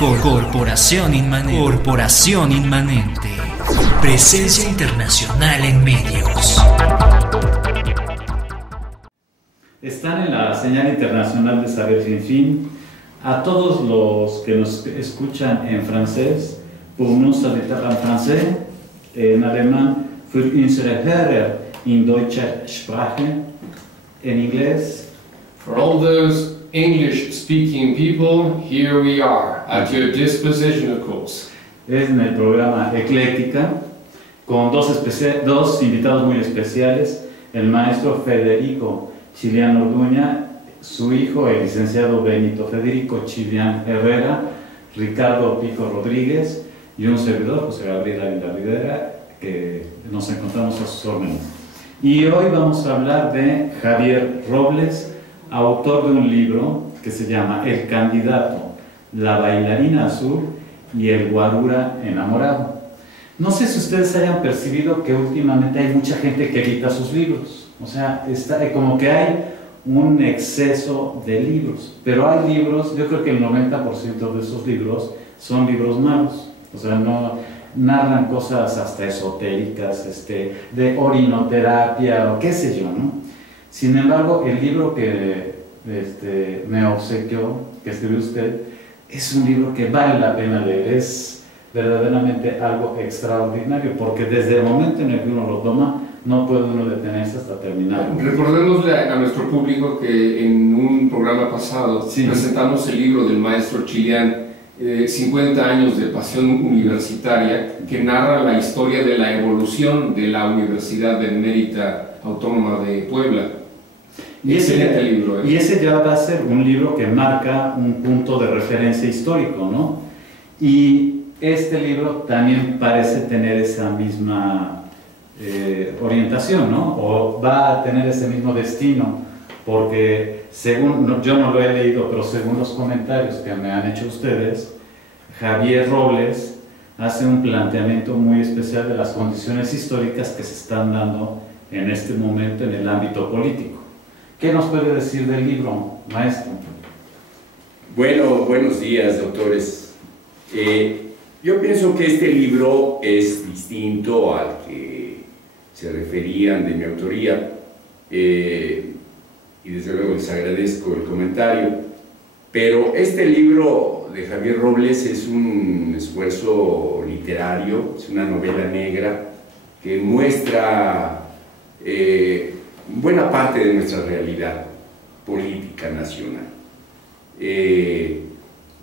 Corporación Inmanente. Presencia internacional en medios. Están en la señal internacional de Saber Fin Fin. A todos los que nos escuchan en francés, pour nous ça en français, en alemán, für unsere Hörer in deutscher Sprache, en inglés. For all those English-speaking people, here we are, at your disposition, of course. Es en el programa Ecléctica, con dos invitados muy especiales, el maestro Federico Chilian Orduña, su hijo, el licenciado Benito Federico Chilian Herrera, Ricardo Pico Rodríguez y un servidor, José Gabriel Ávila Rivera, que nos encontramos a sus órdenes. Y hoy vamos a hablar de Javier Robles, autor de un libro que se llama El Candidato, la bailarina azul y el guarura enamorado. No sé si ustedes hayan percibido que últimamente hay mucha gente que edita sus libros, o sea, como que hay un exceso de libros, pero hay libros, yo creo que el 90% de esos libros son libros malos, o sea, no narran cosas hasta esotéricas, de orinoterapia o qué sé yo, ¿no? Sin embargo, el libro que me obsequió, que escribió usted, es un libro que vale la pena leer, es verdaderamente algo extraordinario, porque desde el momento en el que uno lo toma, no puede uno detenerse hasta terminarlo. Recordémosle a nuestro público que en un programa pasado presentamos el libro del maestro Chilian, 50 años de pasión universitaria, que narra la historia de la evolución de la Universidad Benemérita Autónoma de Puebla. Y ese ya va a ser un libro que marca un punto de referencia histórico, ¿no? Y este libro también parece tener esa misma orientación, ¿no? O va a tener ese mismo destino, porque según, yo no lo he leído, pero según los comentarios que me han hecho ustedes, Javier Robles hace un planteamiento muy especial de las condiciones históricas que se están dando en este momento en el ámbito político. ¿Qué nos puede decir del libro, maestro? Bueno, buenos días, doctores. Yo pienso que este libro es distinto al que se referían de mi autoría, y desde luego les agradezco el comentario, pero este libro de Javier Robles es un esfuerzo literario, es una novela negra que muestra buena parte de nuestra realidad política nacional.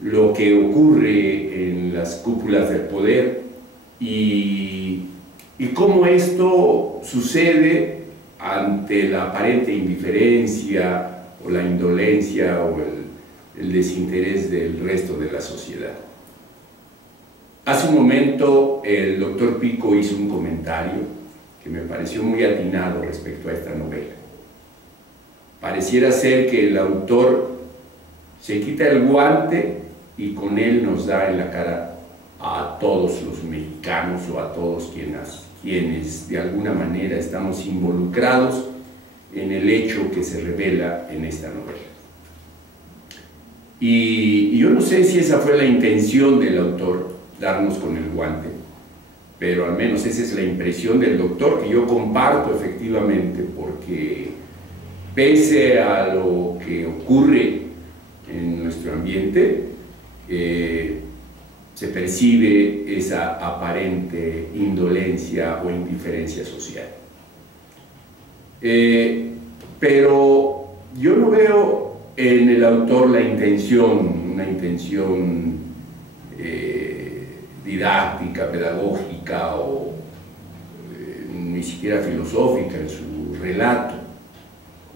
Lo que ocurre en las cúpulas del poder y cómo esto sucede ante la aparente indiferencia o la indolencia o el desinterés del resto de la sociedad. Hace un momento el doctor Pico hizo un comentario que me pareció muy atinado respecto a esta novela. Pareciera ser que el autor se quita el guante y con él nos da en la cara a todos los mexicanos o a todos quienes de alguna manera estamos involucrados en el hecho que se revela en esta novela. Y yo no sé si esa fue la intención del autor, darnos con el guante, pero al menos esa es la impresión del doctor, que yo comparto efectivamente, porque pese a lo que ocurre en nuestro ambiente, se percibe esa aparente indolencia o indiferencia social. Pero yo no veo en el autor una intención didáctica, pedagógica o ni siquiera filosófica en su relato.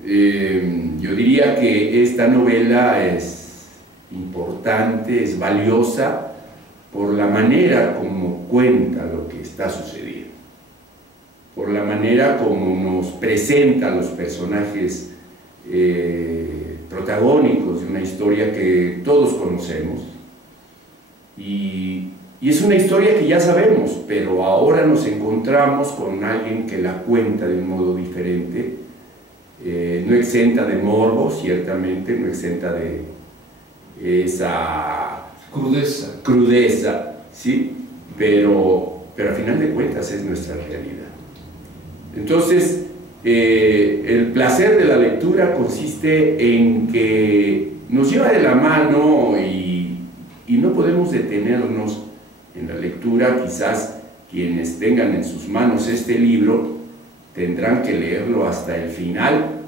Yo diría que esta novela es importante, es valiosa por la manera como cuenta lo que está sucediendo, por la manera como nos presenta los personajes protagónicos de una historia que todos conocemos, y es una historia que ya sabemos, pero ahora nos encontramos con alguien que la cuenta de un modo diferente, no exenta de morbo, ciertamente, no exenta de esa Crudeza. ¿sí? Pero al final de cuentas es nuestra realidad. Entonces, el placer de la lectura consiste en que nos lleva de la mano y no podemos detenernos en la lectura. Quizás quienes tengan en sus manos este libro tendrán que leerlo hasta el final,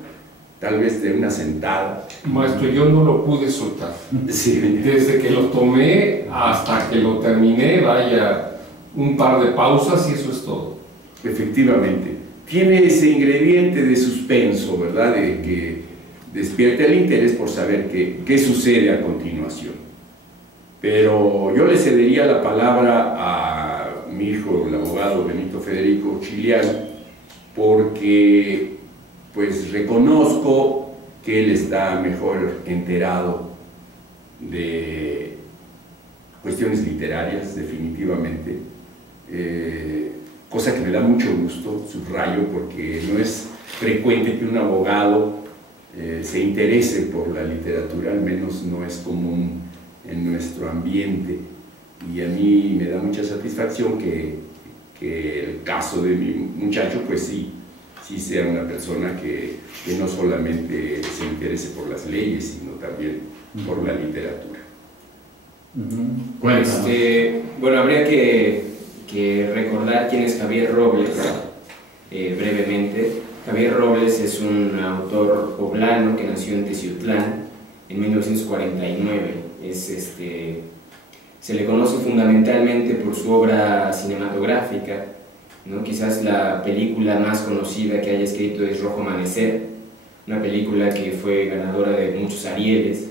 tal vez de una sentada. Maestro, yo no lo pude soltar. Sí. Desde que lo tomé hasta que lo terminé, vaya, un par de pausas y eso es todo. Efectivamente. Tiene ese ingrediente de suspenso, ¿verdad? De que despierte el interés por saber qué sucede a continuación. Pero yo le cedería la palabra a mi hijo, el abogado Benito Federico Chilián, porque pues reconozco que él está mejor enterado de cuestiones literarias, definitivamente, cosa que me da mucho gusto, subrayo, porque no es frecuente que un abogado se interese por la literatura, al menos no es común en nuestro ambiente, y a mí me da mucha satisfacción que el caso de mi muchacho, pues sí sea una persona que no solamente se interese por las leyes, sino también por la literatura. Bueno, habría que recordar quién es Javier Robles, brevemente. Javier Robles es un autor poblano que nació en Teciutlán en 1949. Se le conoce fundamentalmente por su obra cinematográfica, ¿no? Quizás la película más conocida que haya escrito es Rojo Amanecer, una película que fue ganadora de muchos Arieles,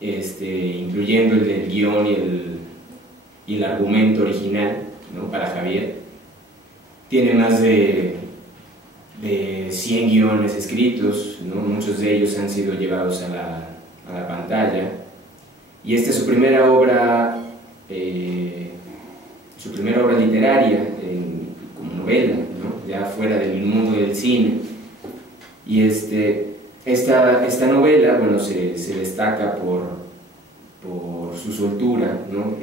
incluyendo el del guión y el argumento original, ¿no? Para Javier. Tiene más de 100 guiones escritos, ¿no? Muchos de ellos han sido llevados a la pantalla, y esta es su primera obra literaria, como novela, ¿no? Ya fuera del mundo del cine. Y esta novela, bueno, se destaca por su soltura, ¿no?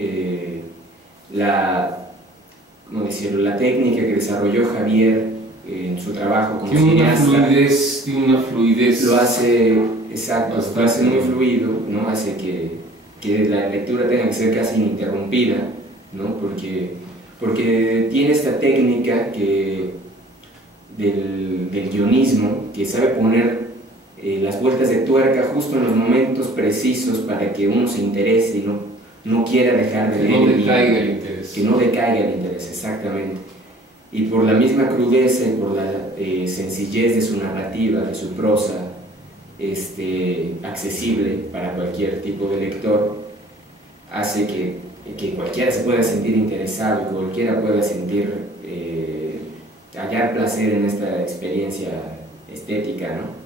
¿Cómo decirlo? La técnica que desarrolló Javier en su trabajo como cineasta. Tiene una fluidez. Lo hace, exacto, lo hace muy fluido, ¿no? Hace que la lectura tenga que ser casi ininterrumpida, ¿no? Porque tiene esta técnica del guionismo, que sabe poner las vueltas de tuerca justo en los momentos precisos para que uno se interese y no quiera dejar de leer. Que no decaiga el interés. Que no decaiga el interés, exactamente. Y por la misma crudeza y por la sencillez de su narrativa, de su prosa, accesible para cualquier tipo de lector, hace que cualquiera se pueda sentir interesado, que cualquiera pueda hallar placer en esta experiencia estética, ¿no?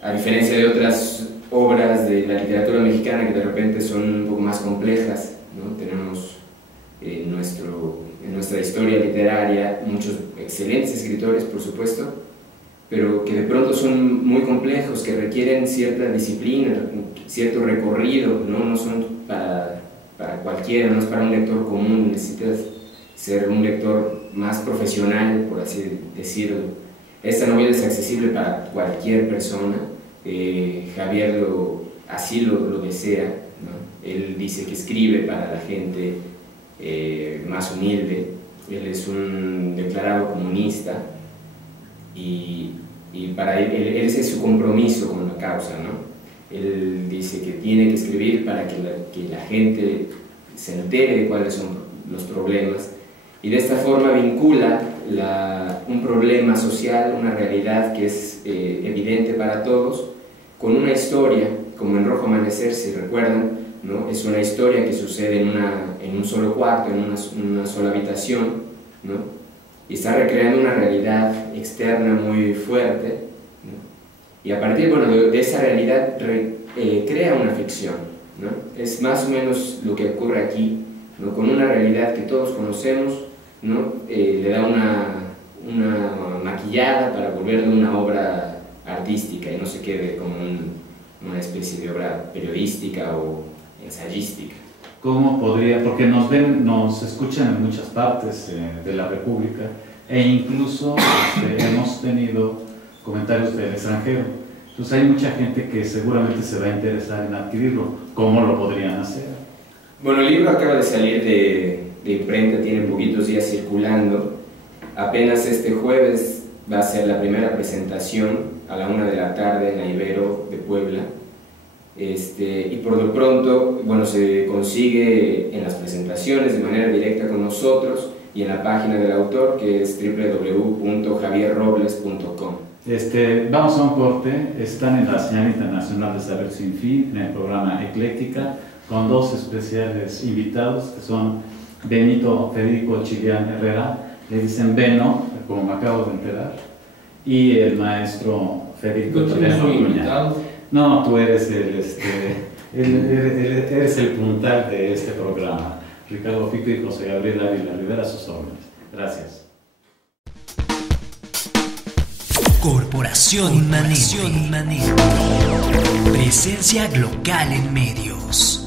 A diferencia de otras obras de la literatura mexicana que de repente son un poco más complejas, ¿no? Tenemos en nuestra historia literaria muchos excelentes escritores, por supuesto, pero que de pronto son muy complejos, que requieren cierta disciplina, cierto recorrido, no son para cualquiera, no es para un lector común, necesitas ser un lector más profesional, por así decirlo. Esta novela es accesible para cualquier persona. Javier así lo desea, ¿no? Él dice que escribe para la gente más humilde. Él es un declarado comunista y para él ese es su compromiso con la causa, ¿no? Él dice que tiene que escribir para que la gente se entere de cuáles son los problemas, y de esta forma vincula un problema social, una realidad que es evidente para todos, con una historia, como en Rojo Amanecer, si recuerdan, ¿no? Es una historia que sucede en un solo cuarto, en una sola habitación, ¿no? Y está recreando una realidad externa muy fuerte, ¿no? Y a partir, bueno, de esa realidad crea una ficción, ¿no? Es más o menos lo que ocurre aquí, ¿no? Con una realidad que todos conocemos, ¿no? Le da una maquillada para volverlo una obra artística y no se quede como una especie de obra periodística o ensayística. cómo podría, porque nos escuchan en muchas partes de la República, e incluso hemos tenido comentarios del extranjero. Entonces hay mucha gente que seguramente se va a interesar en adquirirlo. ¿Cómo lo podrían hacer? Bueno, el libro acaba de salir de imprenta, tiene poquitos días circulando. Apenas este jueves va a ser la primera presentación a la 1 de la tarde en la Ibero de Puebla. Y por lo pronto, bueno, se consigue en las presentaciones de manera directa con nosotros y en la página del autor, que es www.javierrobles.com. Vamos a un corte. Están en la señal internacional de Saber Sin Fin, en el programa Ecléctica, con dos especiales invitados, que son Benito Federico Chilián Herrera, le dicen Beno, como me acabo de enterar, y el maestro Federico Chilián Orduña. No, tú eres eres el puntal de este programa. Ricardo Fico y José Gabriel Ávila Rivera, a sus órdenes. Gracias. Corporación Inmanente. Presencia local en medios.